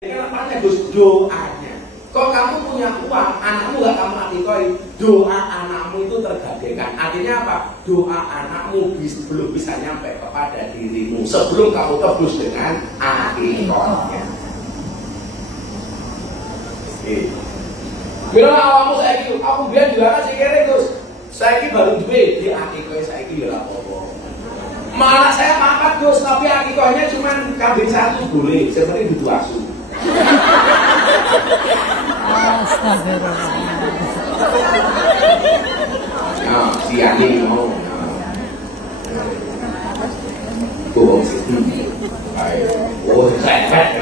Kenapa Gus? Doanya. Kok kamu punya uang, anakmu gak kamu akikoi, doa anakmu itu tergadaikan. Artinya apa? Doa anakmu belum bisa nyampe kepada dirimu sebelum kamu tebus dengan akikoinya. Bila awakmu saiki, aku biar jualan sih kere Gus. Saiki baru duit di akikoi saiki ya apa-apa. Malah saya makan Gus, tapi akikoinya cuma kambing satu boleh, seperti itu asu. Astagfirullah. Ya, si Ani mau. Bohong sih. Oh, saya.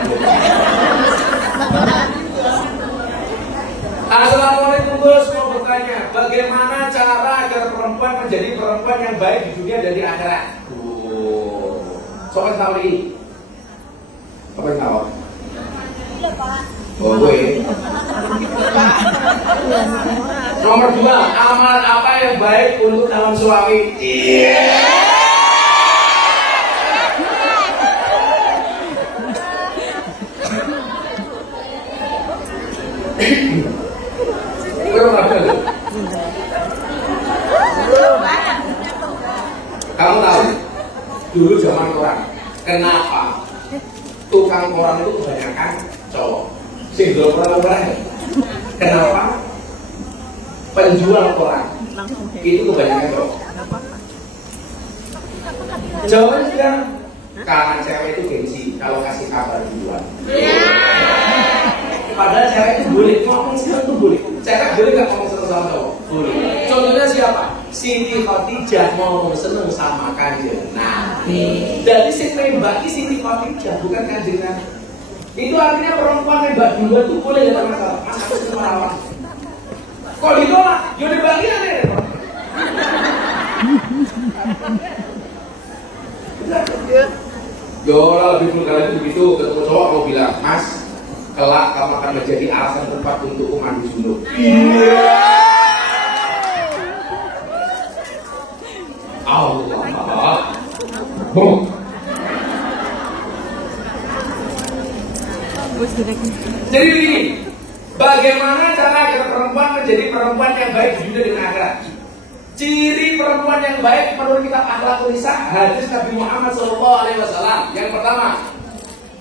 Assalamualaikum Gus, mau bertanya, bagaimana cara agar perempuan menjadi perempuan yang baik di dunia dan di akhirat? Soal tahu ini. Apa yang tahu? Oh, gue. Nomor 2, amalan apa yang baik untuk calon suami? Iya. Kamu tahu dulu zaman koran, kenapa tukang koran itu kebanyakan cowok? Single koran. Kenapa penjual koran itu kebanyakan cowok? Jawabannya bilang karena cewek itu gengsi kalau kasih kabar duluan. Padahal cewek itu boleh ngomong itu boleh. Cewek boleh nggak ngomong seneng sama cowok? Boleh. Contohnya siapa? Siti Khadijah ngomong seneng sama Kanjeng Nabi. Jadi si tembak ini Siti Khadijah bukan Kanjeng Nabi. Itu artinya perempuan nembak duluan itu boleh ya masalah. Mas aku seneng merawat. Kok ditolak? Ya dibagian deh. Yo lebih vulgar itu begitu. Ketemu cowok mau bilang, Mas, kelak kamu akan menjadi alasan tempat untuk mandi junub. Allah. Jadi begini, bagaimana cara agar perempuan menjadi perempuan yang baik di dunia dan akhirat? Ciri perempuan yang baik menurut kitab Akhlaqun Nisa, hadis Nabi Muhammad SAW. Yang pertama,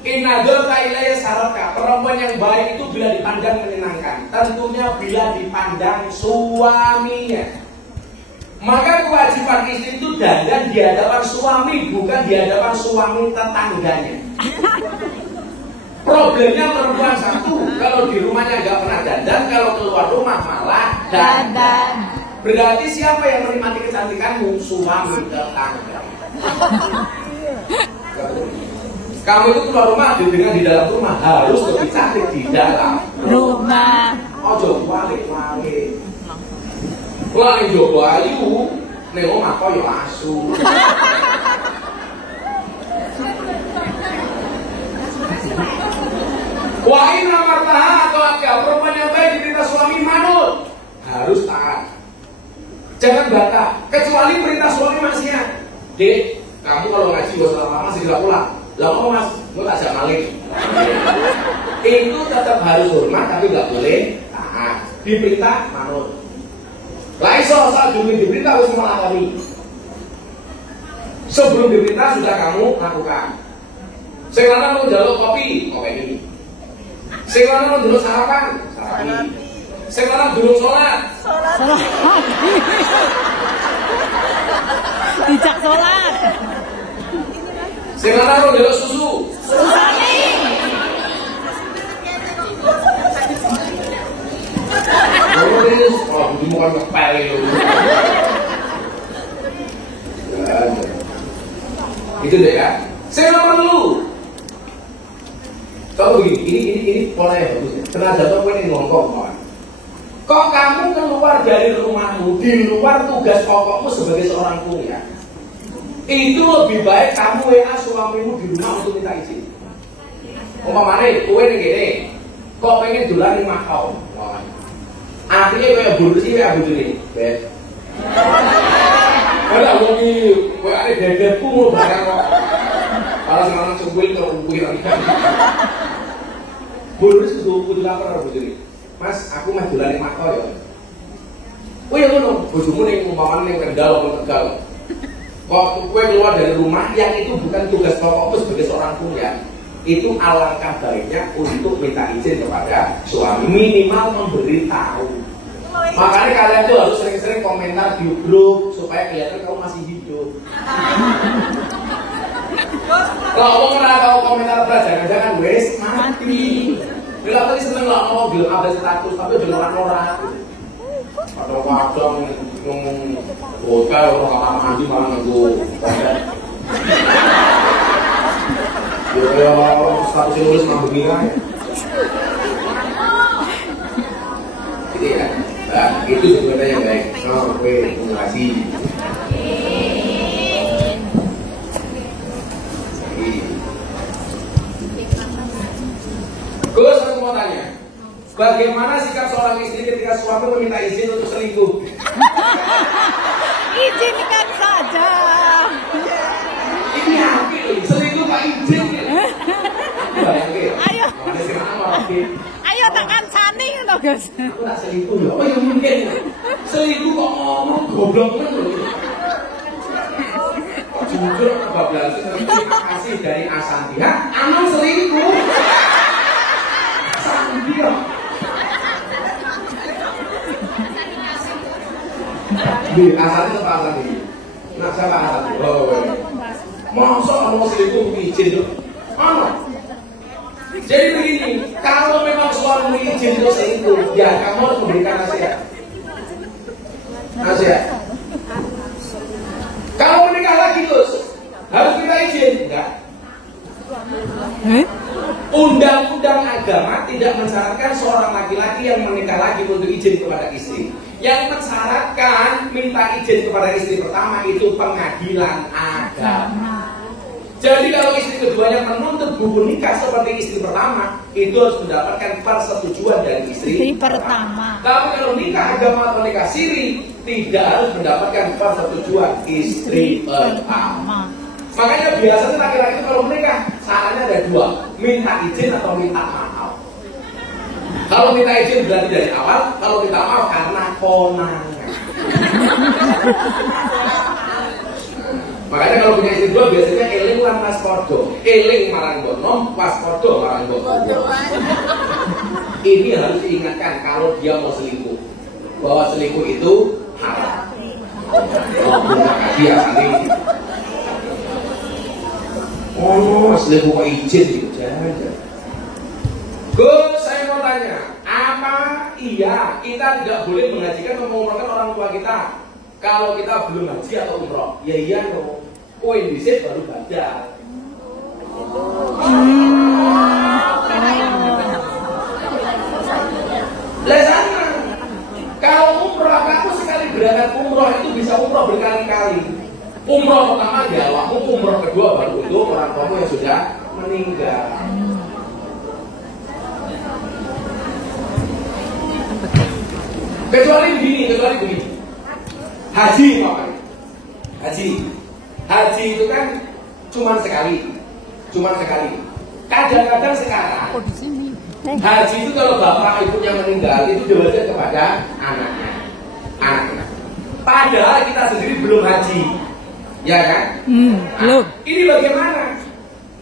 inna dzalika ilayya saraka. Perempuan yang baik itu bila dipandang menyenangkan. Tentunya bila dipandang suaminya. Maka kewajiban istri itu dandan di hadapan suami, bukan di hadapan suami tetangganya. Problemnya perempuan satu, kalau di rumahnya nggak pernah dandan, kalau keluar rumah malah dandan. Berarti siapa yang menikmati kecantikanmu? Suami tetangga. Kamu itu keluar rumah dengan di dalam rumah harus lebih cantik di dalam rumah. Ojo walik-walik. Wah, Jogo ayu, nek omah kok ya asu. Wah, ini martaha atau apa? Perempuan yang baik diperintah suami manut, harus taat. Jangan bantah, kecuali perintah suami maksiat. Dek, kamu kalau ngaji gak usah lama segera pulang. Lah kok Mas, gue ajak maling. Itu tetap harus hormat tapi nggak boleh taat. Diperintah manut. Laiso saat dulu diperintah harus melakoni. Sebelum diperintah sudah kamu lakukan. Sekarang mau jalur kopi, kopi. Sekarang mau dulu sarapan, sarapan. Sekarang dulu sholat. Tidak sholat. Sekarang mau dulu susu. Oh, ini bukan ngepel itu. Itu deh ya. Saya ngomong dulu. Kalau begini, ini pola yang bagus ya. Tenaga toko ini ngomong kawan. Kok kamu keluar dari rumahmu, di luar tugas pokokmu sebagai seorang kuliah, itu lebih baik kamu WA suamimu di rumah untuk minta izin. Umpamanya, kue nih gini, kok pengen dolan di Makau, artinya kayak buru sih kayak buru nih, bet. Kalau wongi, kue ada dedekku mau barang kok. Kalau sekarang sebuah itu kuih lagi. Bodoh itu kudu lapor karo bojone. Mas, aku meh dolan ning Makau ya. Oh ya ngono, bojomu ning umpamane ning Kendal atau Tegal. Waktu kue keluar dari rumah yang itu bukan tugas pokok sebagai seorang pria, itu alangkah baiknya untuk minta izin kepada suami, minimal memberitahu. Makanya kalian tuh harus sering-sering komentar di grup supaya kelihatan kamu masih hidup. Kalau kamu pernah tahu komentar jangan-jangan wes mati. Bila tadi seneng lah mau bilang ada status tapi bilang orang. Atau kadang ngomong hotel orang kamar mandi malah nunggu. Ya status nulis mah begini kan. Gitu ya. Nah, itu sebenarnya yang baik. Oke, terima kasih. Gus, aku mau tanya, bagaimana sikap seorang istri ketika suami meminta izin untuk selingkuh? Izinkan saja. Ini hampir loh, selingkuh pak izin. Ayo. Ayo tekan sani ngono, Gus. Aku tak selingkuh loh, apa yang mungkin? Selingkuh kok ngomong goblok kan loh. Kok jujur kebablasan, terima kasih dari Asanti. Hah? Anak selingkuh? Dia. Di asal itu apa tadi? Nak siapa asal? Oh, masa mau selingkuh izin tuh? Mana? Jadi begini, kalau memang suami izin untuk selingkuh, ya kamu harus memberikan nasihat. Nasihat. Kalau menikah lagi terus, harus kita izin, enggak? Undang-undang agama tidak mensyaratkan seorang laki-laki yang menikah lagi untuk izin kepada istri. Yang mensyaratkan minta izin kepada istri pertama itu pengadilan agama. Jadi kalau istri keduanya menuntut buku nikah seperti istri pertama, itu harus mendapatkan persetujuan dari istri pertama. Tapi kalau nikah agama atau nikah siri, tidak harus mendapatkan persetujuan istri pertama. Makanya biasanya laki-laki kalau menikah sarannya ada dua, minta izin atau minta maaf. Kalau minta izin berarti dari awal, kalau minta maaf karena konangan. Makanya kalau punya istri dua biasanya eling lan paspordo, eling marang bonom, paspordo marang bonom. Ini harus diingatkan kalau dia mau selingkuh, bahwa selingkuh itu haram. Terima kasih ya saling. Oh, selingkuh kok izin gitu, jangan. Gus, saya mau tanya, apa iya kita tidak boleh menghajikan atau mengumrohkan orang tua kita kalau kita belum haji atau umroh? Ya iya dong. Koin bisik baru badal. Lah sana. Kalau umroh kamu sekali berangkat umroh itu bisa umroh berkali-kali. Umroh pertama ya waktu umroh kedua baru itu orang tuamu yang sudah meninggal. Kecuali begini. Haji apa? Haji itu kan cuma sekali. Kadang-kadang sekarang haji itu kalau bapak ibunya meninggal itu diwajibkan kepada anaknya. Padahal kita sendiri belum haji. Ya kan? Belum. Ini bagaimana?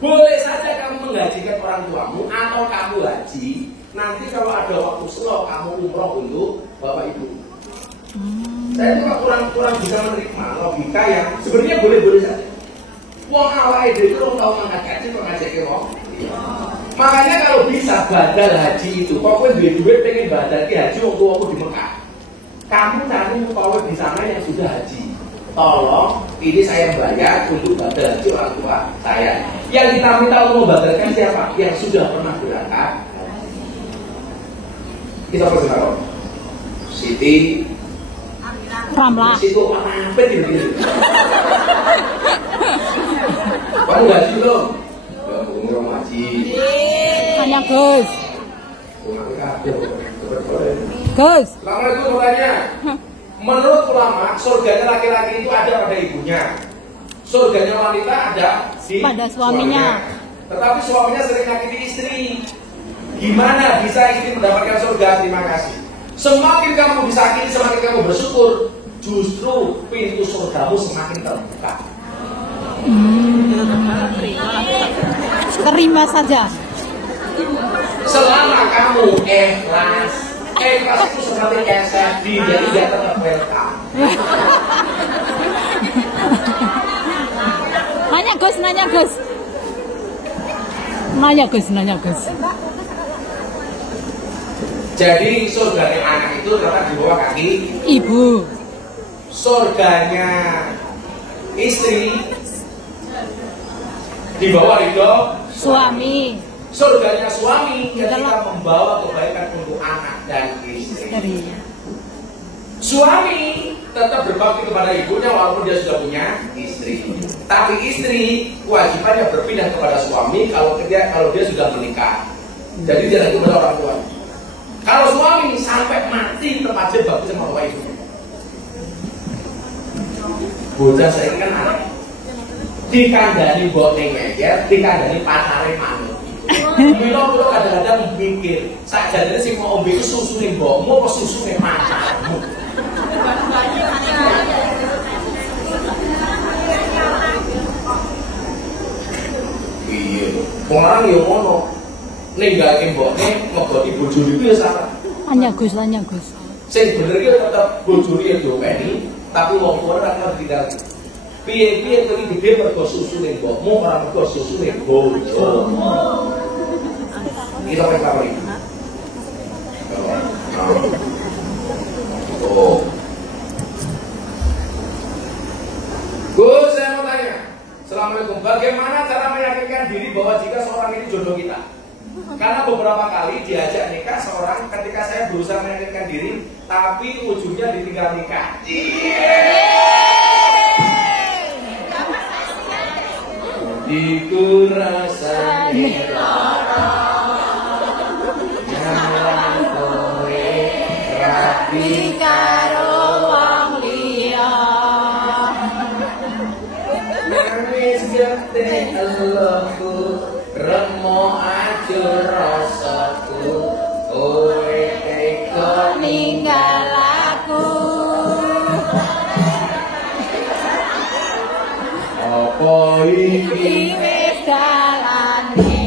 Boleh saja kamu menghajikan orang tuamu atau kamu haji. Nanti kalau ada waktu slow kamu umroh untuk bapak ibu. Saya itu kurang bisa menerima logika yang sebenarnya boleh-boleh saja. Wong awake dhewe itu tahu mangkat haji kok ngajake wong. Makanya kalau bisa badal haji itu, kok kowe duwe pengen badal haji wong tuamu di Mekah. Kamu cari mukawe di sana yang sudah haji. Tolong, ini saya bayar untuk badal haji orang tua saya. Yang kita minta untuk membadalkan siapa? Yang sudah pernah berangkat. Kita perkenalkan Siti Ramlah. Siti apa ini? Kamu haji belum? Ya, umroh haji. Hanya Gus. Gus. Lama itu mulanya. Menurut ulama, surganya laki-laki itu ada pada ibunya. Surganya wanita ada di pada suaminya. Tetapi suaminya sering nyakiti istri. Gimana bisa istri mendapatkan surga? Terima kasih. Semakin kamu disakiti, semakin kamu bersyukur, justru pintu surgamu semakin terbuka. Terima saja. Selama kamu ikhlas itu seperti SFD, jadi dia tetap welcome. Nanya Gus. Jadi surganya anak itu terletak di bawah kaki Ibu. Surganya istri di bawah ridho Suami. Surganya suami ketika membawa kebaikan untuk anak dan istri. Suami tetap berbakti kepada ibunya walaupun dia sudah punya istri. Tapi istri kewajibannya berpindah kepada suami kalau dia sudah menikah. Jadi dia lagi kepada orang tua. Kalau suami sampai mati tetap aja bakti sama bapak ibunya. Bocah saya kan aneh. Dikandani mbok ning meja, dikandani pacare manut. Milo kadang-kadang mikir, sakjane sing mau ombe susune mbokmu apa susune pacarmu. Iya, orang yo ngono. Ninggake mbokne ngeboti bojone iku ya salah. Tanya Gus. Sing bener ki tetep bojone ya diopeni, tapi wong tuwa ora tau ditinggal. Piye-piye kuwi gede mergo susune mbokmu ora mergo susune bojomu. Kita pakai apa ini? Oh. Gus, saya mau tanya. Assalamualaikum. Bagaimana cara meyakinkan diri bahwa jika seorang ini jodoh kita? Karena beberapa kali diajak nikah seorang, ketika saya berusaha meyakinkan diri, tapi ujungnya ditinggal nikah. Iku rasane lara nyalang kowe rapi karo wong liya. Nangis gete eloku remo ajur rasaku kowe tega Ninggal aku. apa iki Wis dalane.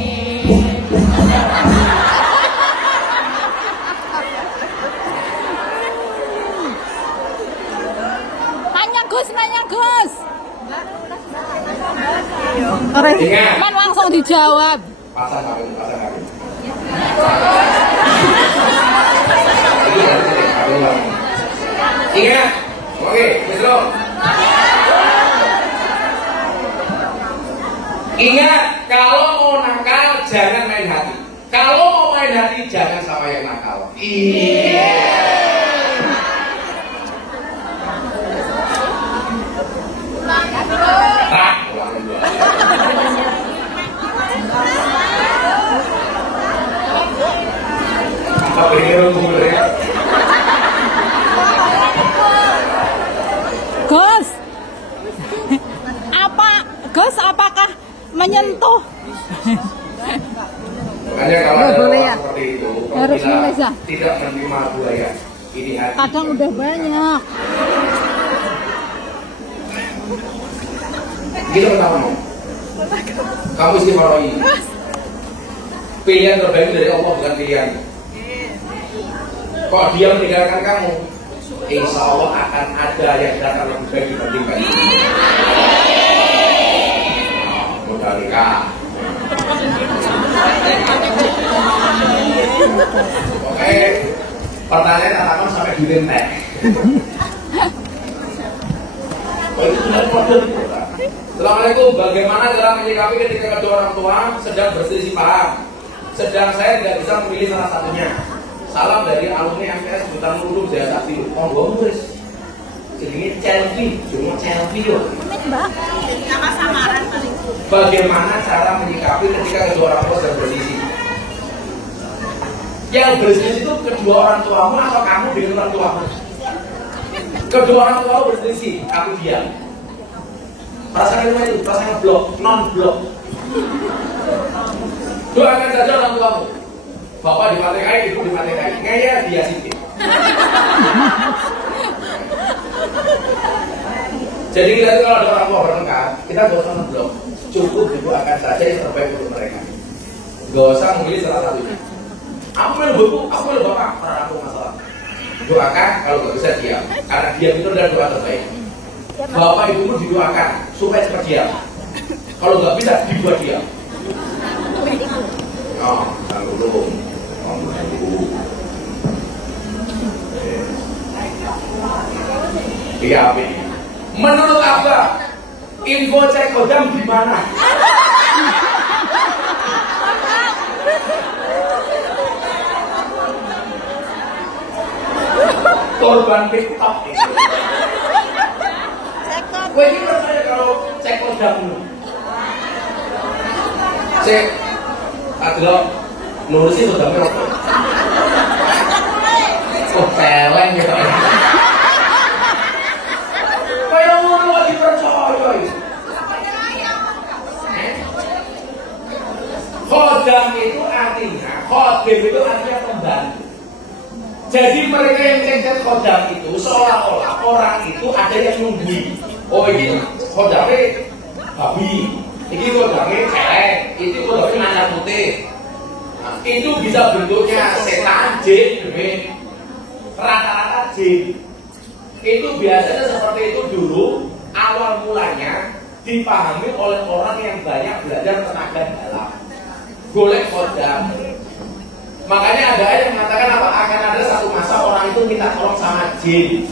Nanya Gus. Man langsung dijawab. pasang kawin. Ingat, oke, Misro. Ingat, kalau mau nakal jangan main hati. Kalau mau main hati jangan sama yang nakal. Iya. Gus, apakah menyentuh? Makanya kalau ada boleh orang ya? seperti itu, Harus mulai, Zah. tidak menerima buaya, ini hati. Kadang udah banyak. Gitu kamu. Kamu istimewa. Pilihan terbaik dari Allah bukan pilihan. Kok dia meninggalkan kamu, insya Allah akan ada yang datang lebih baik dibandingkan. Mudah nikah. Oke, pertanyaan akan sampai di rentek. Assalamualaikum. Bagaimana cara menyikapi ketika kedua orang tua sedang berselisih paham? Sedang saya tidak bisa memilih salah satunya. Salam dari alumni MTS Butan Lulu Jaya Sakti. Monggo Gus. Jenenge Celvi, cuma Celvi yo. Nama samaran paling. Bagaimana cara menyikapi ketika kedua orang tua sedang berselisih? Yang berselisih itu kedua orang tuamu atau kamu dengan orang tuamu? Kedua orang tua berselisih, aku diam. Perasaan itu, perasaan blok, non blok. Doakan saja orang tuamu. Bapak di Fatihai, ibu di Fatihai, ngaya dia sih. Jadi kita itu kalau ada orang tua bertengkar, kita gak usah ngeblok, cukup didoakan saja yang terbaik untuk mereka. Gak usah memilih salah satunya. Aku milih buku, aku milih bapak, karena aku masalah. Doakan, kalau gak bisa diam, karena diam itu adalah doa terbaik. Bapak ibumu didoakan supaya cepat diam. Kalau gak bisa, dibuat diam. Oh, dulu. Iya, menurut Abah, info cek kodam di mana? Korban TikTok itu. Gue ini percaya kalau cek kodam cek adalah nurusin kodamnya apa? Oh, peleng gitu. Kayak ngono lagi percaya itu. Kodam itu artinya, kodim itu artinya pembantu. Jadi mereka yang cek kodam itu seolah-olah orang itu ada yang nungguin. Oh ini kodamnya babi, ini kodamnya celeng, itu kodamnya nanyar putih. Nah, itu bisa bentuknya setan, jin, demi rata-rata jin. Itu biasanya seperti itu dulu. Awal mulanya dipahami oleh orang yang banyak belajar tenaga dalam. Golek kodam. Makanya ada yang mengatakan apa? Akan ada satu masa orang itu minta tolong sama jin.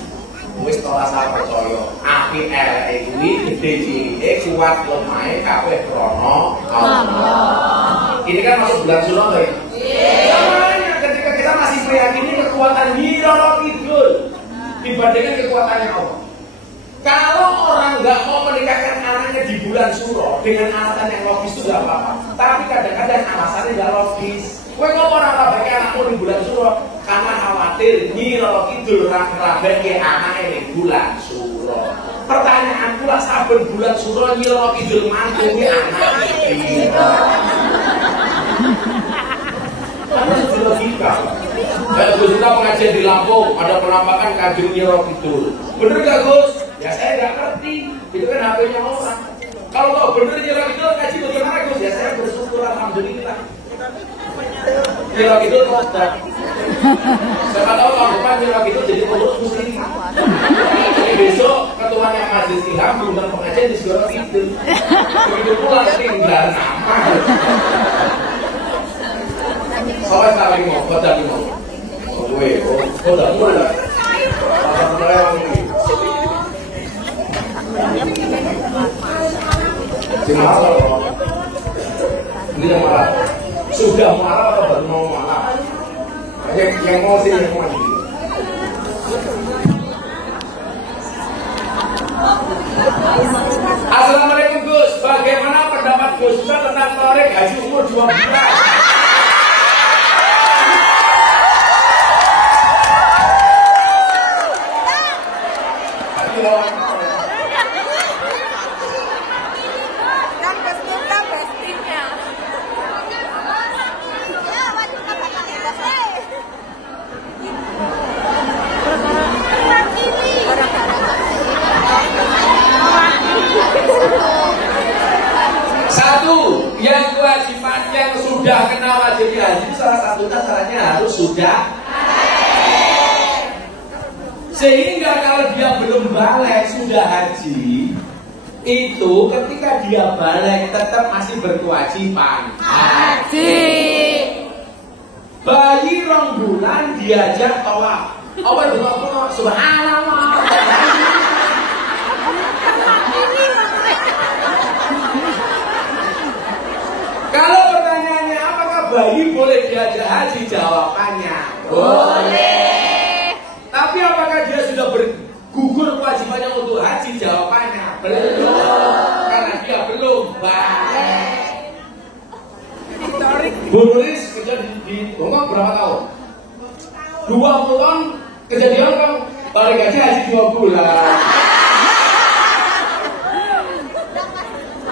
Wis ora rasa percaya. Api kuwi gede cilik kuat lemah kabeh krana Allah. Ini kan masuk bulan Suro ya? Iya. Makanya ketika kita masih meyakini kekuatan Nyiroro Kidul dibandingkan kekuatannya Allah. Kalau orang nggak mau menikahkan anaknya di bulan Suro dengan alasan yang logis itu nggak apa-apa. Tapi kadang-kadang alasannya nggak logis. Kowe ngomong ora bae anakmu di bulan Suro karena khawatir Nyiroro Kidul ora ngrabeke anake di bulan Suro. Pertanyaan pula saben bulan Suro Nyiroro Kidul mantu ki anake piro? Karena itu logika. Kayak Gus kita pengajian di Lampung ada penampakan kagum Nyiroro Kidul. Bener gak Gus? Ya saya nggak ngerti. Itu kan HP-nya orang. Kalau kau bener Nyiroro Kidul ngaji bagaimana Gus? Ya saya bersyukur alhamdulillah. Nyiroro Kidul kodam. Siapa tahu tahun depan Nyiroro Kidul jadi pengurus muslim. Jadi besok ketuanya Majelis Ilham mengundang pengajian di Nyiroro Kidul. Begitu pula tinggal nama. Soalnya tak lagi mau kodam mau. Oh gue, kodam mulai. Ini yang marah. Sudah marah atau baru mau marah? Yang mau sih yang mau. Assalamualaikum Gus. Bagaimana pendapat Gus tentang tarik haji umur 2 bulan? Satu, yang kewajiban yang sudah kena wajib haji salah satunya caranya harus sudah. Sehingga kalau dia belum balik sudah haji, itu ketika dia balik tetap masih berkewajiban haji. Bayi 2 bulan diajak tawaf. Apa dulu subhanallah. Kalau pertanyaannya apakah bayi boleh diajak haji? Jawabannya boleh. Tapi apakah dia sudah bergugur kewajibannya untuk haji? Jawabannya belum. Karena dia belum balik. Bu Nuris kerja di Hongkong berapa tahun? 20 tahun kerja di Hongkong. Balik haji 2 bulan.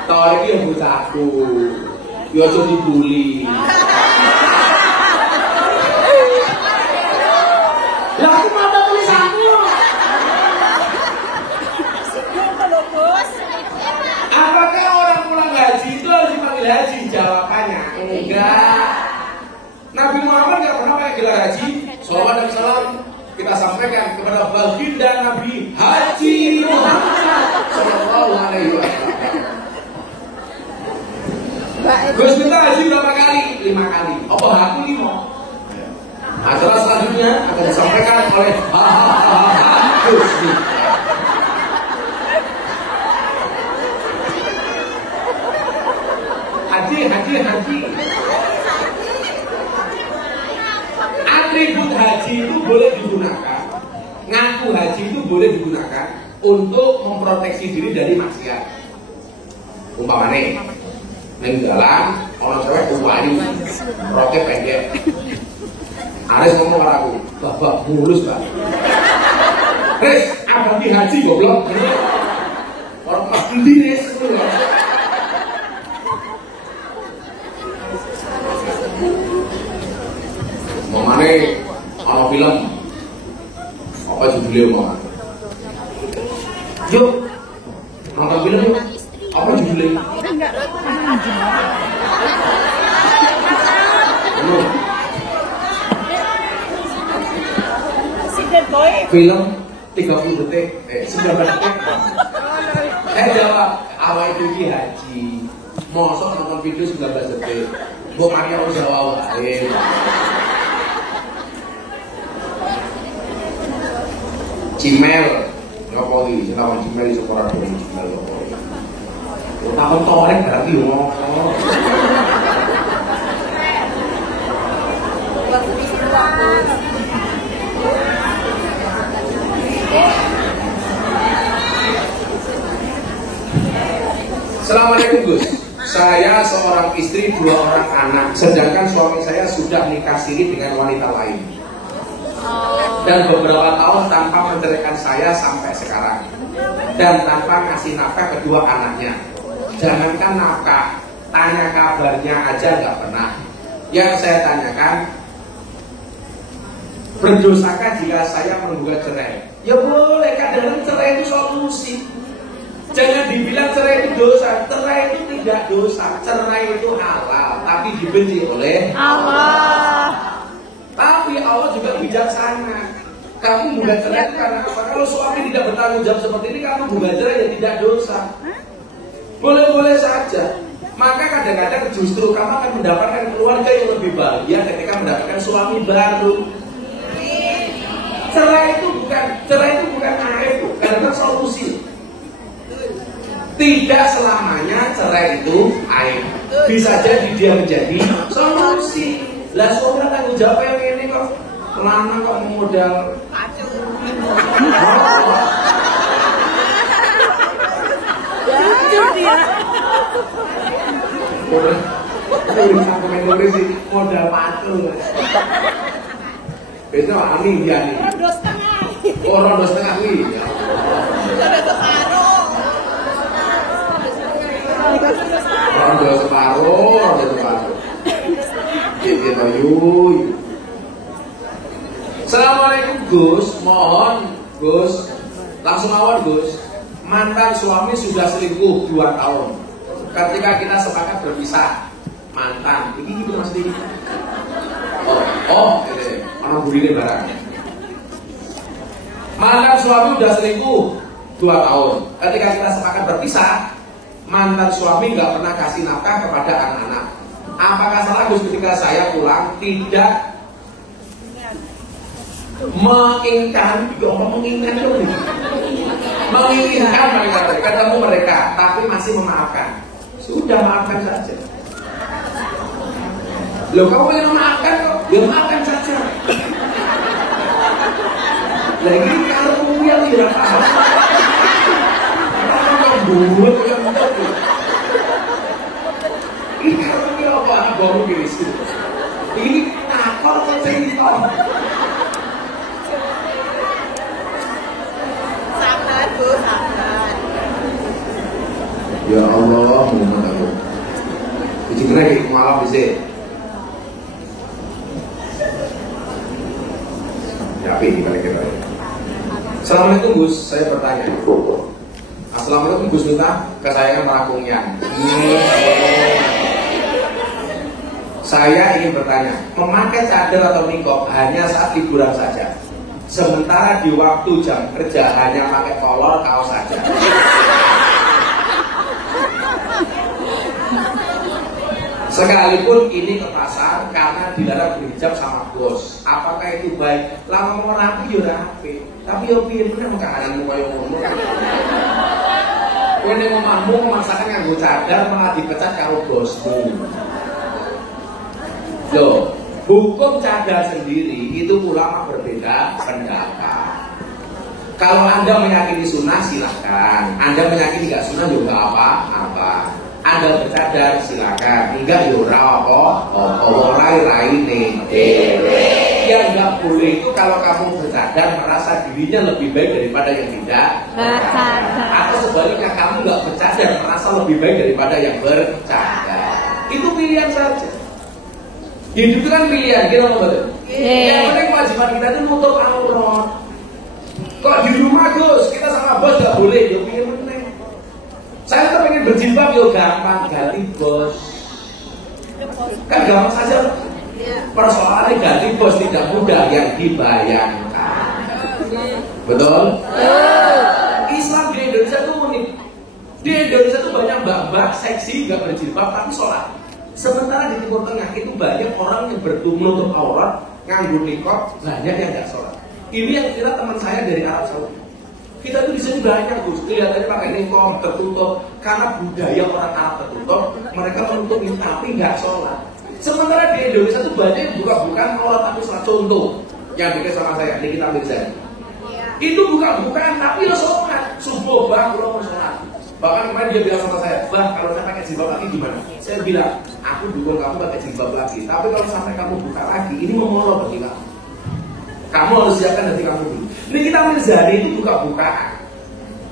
Tarik yang butaku. Yo aja dibully. Nabi Muhammad nggak pernah pakai gelar haji. Shalawat dan salam kita sampaikan kepada baginda Nabi Haji Muhammad Sallallahu Alaihi Wasallam. Gus minta haji berapa kali? 5 kali. Apa aku 5? Acara selanjutnya akan disampaikan oleh Gus. Haji. Atribut haji itu boleh digunakan, ngaku haji itu boleh digunakan untuk memproteksi diri dari maksiat. Umpamane, neng jalan, orang cewek wali, roknya pendek. Aris ngomong ke aku, bapak mulus pak. Res, abang di haji goblok. Orang pas beli res. Mamane ana film apa judulnya Mama? Yuk nonton film yuk. Apa judulnya? Film 30 detik, 19 detik. Jawab awal itu haji. Mosok nonton video 19 detik. Mbok mari aku jawab wae. Cimel, ngopo iki? Jeneng Cimel iso ora dhewe Cimel kok. Takon torek berarti yo ngono. Assalamualaikum Gus. Saya seorang istri 2 orang anak, sedangkan suami saya sudah nikah siri dengan wanita lain. Dan beberapa tahun tanpa menceraikan saya sampai sekarang, dan tanpa ngasih nafkah kedua anaknya. Jangankan nafkah, tanya kabarnya aja nggak pernah. Yang saya tanyakan, berdosakah jika saya menggugat cerai? Ya boleh, kadang-kadang cerai itu solusi. Jangan dibilang cerai itu dosa. Cerai itu tidak dosa. Cerai itu halal, tapi dibenci oleh Allah. Tapi Allah juga bijaksana. Kamu gugat cerai itu karena apa? Kalau suami tidak bertanggung jawab seperti ini, kamu gugat cerai ya tidak dosa. Boleh-boleh saja. Maka kadang-kadang justru kamu akan mendapatkan keluarga yang lebih bahagia ketika mendapatkan suami baru. Cerai itu bukan aib, karena solusi. Tidak selamanya cerai itu aib. Bisa jadi dia menjadi solusi. Lah suami tanggung jawab yang ini kok lama kok modal. Modal patung. Besok ani dia nih. Rondo setengah. Oh rondo setengah nih. Rondo separuh. Assalamualaikum Gus, mohon Gus, langsung awal Gus. Mantan suami sudah selingkuh 2 tahun. Ketika kita sepakat berpisah, mantan, ini gitu mas Dini. Anak burine barang. Mantan suami sudah selingkuh 2 tahun. Ketika kita sepakat berpisah, mantan suami nggak pernah kasih nafkah kepada anak-anak. Apakah salah Gus ketika saya pulang tidak menginginkan mereka ketemu mereka, tapi masih memaafkan? Sudah, maafkan saja. Loh, kamu yang memaafkan kok? Ya maafkan saja. Lagi kalau yang tidak paham, kamu buat yang betul. Ini kamu apa? Baru gini sih. Ini nakal atau cerita? Sangat Bu, sangat. Ya Allah, Muhammad aku. Iki kira maaf sih. Tapi kira-kira. Assalamualaikum Gus, saya bertanya. Assalamualaikum Gus, minta kesayangan merakungnya. Saya ingin bertanya, memakai cadar atau nikob hanya saat liburan saja, sementara di waktu jam kerja hanya pakai kolor kaos saja. Sekalipun ini ke pasar karena dilarang berhijab sama bos, apakah itu baik? Lama mau rapi yo rapi, tapi yo piye meneh kahananmu koyo ngono. Kowe nek omahmu memaksakan nganggo cadar malah dipecat karo bosmu. Loh, hukum cadar sendiri itu ulama berbeda pendapat. Kalau Anda meyakini sunnah silahkan, Anda meyakini nggak sunnah juga apa-apa. Anda bercadar silakan, enggak yura rai yang nggak boleh itu kalau kamu bercadar merasa dirinya lebih baik daripada yang tidak bercadar, atau sebaliknya kamu nggak bercadar merasa lebih baik daripada yang bercadar. Itu pilihan saja. Hidup itu kan pilihan, kira apa betul? Yang penting kewajiban kita itu nutup aurat. Kok di rumah Gus, kita sama bos nggak boleh, ya pilih meneng. Saya tuh pengen berjilbab, yo gampang, ganti bos. Kan gampang saja. Persoalannya ganti bos tidak mudah yang dibayangkan. Betul? Islam di Indonesia tuh unik. Di Indonesia tuh banyak mbak-mbak seksi nggak berjilbab tapi sholat. Sementara di Timur Tengah itu banyak orang yang menutup aurat, nganggur nikob, banyak yang nggak sholat. Ini yang kira teman saya dari Arab Saudi. Kita tuh di sini banyak Gus, kelihatannya pakai nikob tertutup karena budaya orang Arab tertutup, mereka menutup ini tapi nggak sholat. Sementara di Indonesia tuh banyak yang buka-bukaan aurat tapi sholat. Contoh yang bikin sama saya, ini kita ambil saya. Itu buka-bukaan tapi ya sholat. Subuh bang, kalau mau sholat. Bahkan kemarin dia bilang sama saya, bang kalau saya pakai jilbab lagi gimana? Saya bilang, aku dukung kamu pakai jilbab lagi. Tapi kalau sampai kamu buka lagi, ini memolok bagi kamu. Kamu harus siapkan nanti kamu dulu. Ini kita menjadi itu buka-bukaan.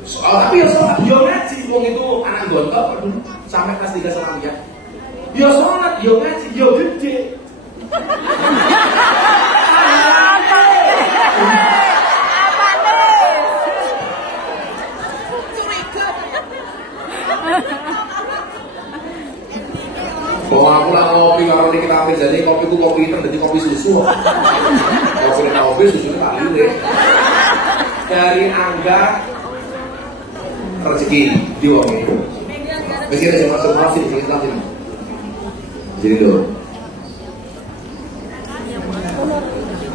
Tapi ya sholat, ya ngaji. Wong itu anak gontok dulu sampai kelas 3 sama dia. Ya sholat, ya ngaji, ya gede. Kalau aku lah ngopi, kalau ini kita ambil jadi kopi itu kopi hitam, jadi kopi susu. Kopi susunya tak liur. Dari Angga rezeki di wong ini. Mesti ada masuk masih di Islam ini. Jadi dulu.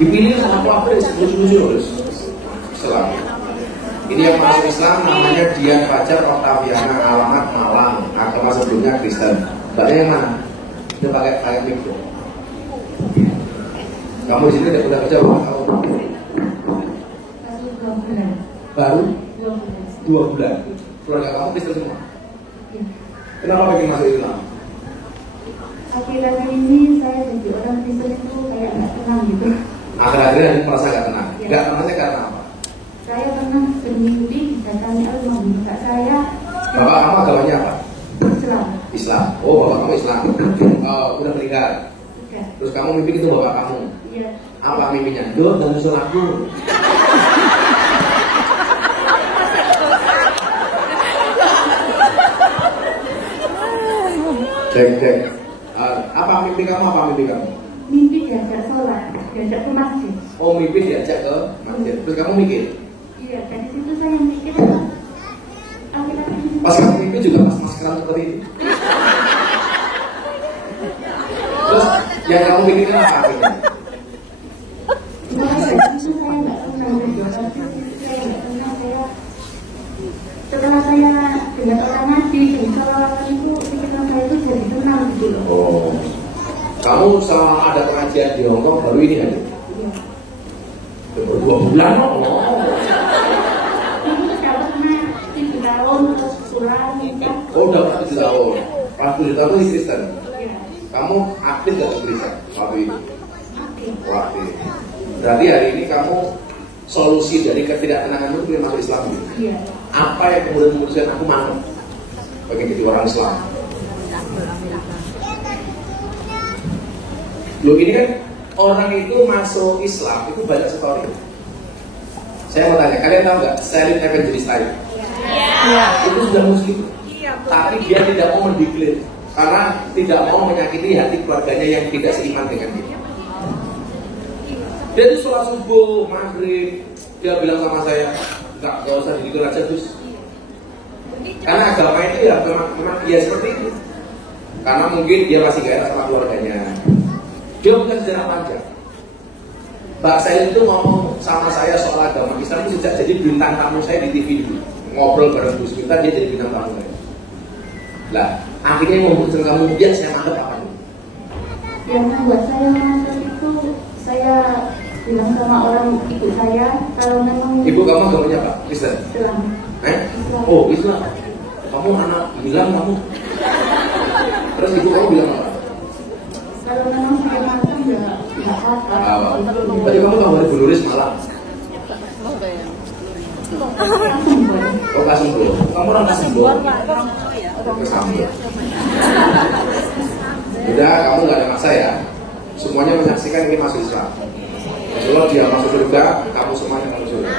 Dipilih sama apa lucu-lucu terus. Islam. Ini yang masuk Islam namanya Dian Fajar Octaviana, alamat Malang, agama sebelumnya Kristen. Mbaknya yang mana? Dia pakai mikro. Kamu di sini tidak pernah kerja berapa tahun? Baru 2 bulan. Keluarga kamu Kristen semua? Kenapa pengen masuk Islam? Akhir-akhir ini saya jadi orang Kristen itu kayak nggak tenang gitu. Akhir-akhir ini merasa nggak tenang. Nggak tenangnya karena apa? Saya pernah bermimpi datangnya Allah membuka saya. Bapak kamu agamanya apa? Islam. Islam. Oh, bapak kamu Islam. Udah meninggal. Iya. Terus kamu mimpi itu bapak kamu. Iya. Apa mimpinya? Doh, dan susul aku. Cek. Apa mimpi kamu? Apa mimpi kamu? Mimpi diajak sholat, diajak ke masjid. Oh, mimpi diajak ke masjid. Terus kamu mikir? Iya, dari situ saya mikir akhir-akhir ini. Pas kamu mimpi juga mas-maskeran seperti itu. Terus yang kamu pikirkan apa akhirnya? Saya nggak tenang, saya nggak tenang. Setelah saya dengan orang ngaji, dengan sholawatan itu pikiran saya itu jadi tenang gitu loh. Oh, kamu selama ada pengajian di Hongkong baru ini aja? Iya. Baru 2 bulan loh. Ini sudah pernah 7 tahun terus pulang nikah. Oh, udah 7 tahun. Pas 7 tahun itu Kristen. Iya. Kamu aktif gak ke Kristen waktu itu? Aktif. Aktif. Berarti hari ini kamu solusi dari ketidaktenangan itu dia masuk Islam. Iya. Apa yang kemudian memutuskan aku mantap bagi jadi orang Islam? Loh ini kan orang itu masuk Islam itu banyak story. Saya mau tanya, kalian tahu nggak Salim Evangelist Taib? Iya. Itu sudah Muslim, tapi dia tidak mau mendeklir. karena tidak mau menyakiti hati keluarganya yang tidak seiman dengan dia. Dia tuh sholat subuh, maghrib, dia bilang sama saya, gak usah begitu aja Gus. Karena agama itu ya memang dia seperti itu. Karena mungkin dia masih gak enak sama keluarganya. Dia punya sejarah panjang. Mbak saya itu ngomong sama saya soal agama Islam itu sejak jadi bintang tamu saya di TV dulu. Ngobrol bareng Gus Miftah, dia jadi bintang tamu saya. Lah, akhirnya memutuskan kamu, biar saya mantap apa nih? Yang membuat saya mantap itu, saya bilang sama orang ibu saya, kalau memang ibu kamu agamanya apa? Kristen? Islam. Islam. Oh, Islam. Kamu anak bilang kamu. Terus ibu kamu bilang apa? Kalau memang saya mantap ya nggak apa-apa. Tadi kamu kamu dari Buluris malam. Oh, Kasembur. Kamu orang Kasembur. Kasembur. Udah, kamu nggak ada masa ya. Semuanya menyaksikan ini masuk Islam. Kalau dia masuk surga, kamu semuanya masuk surga.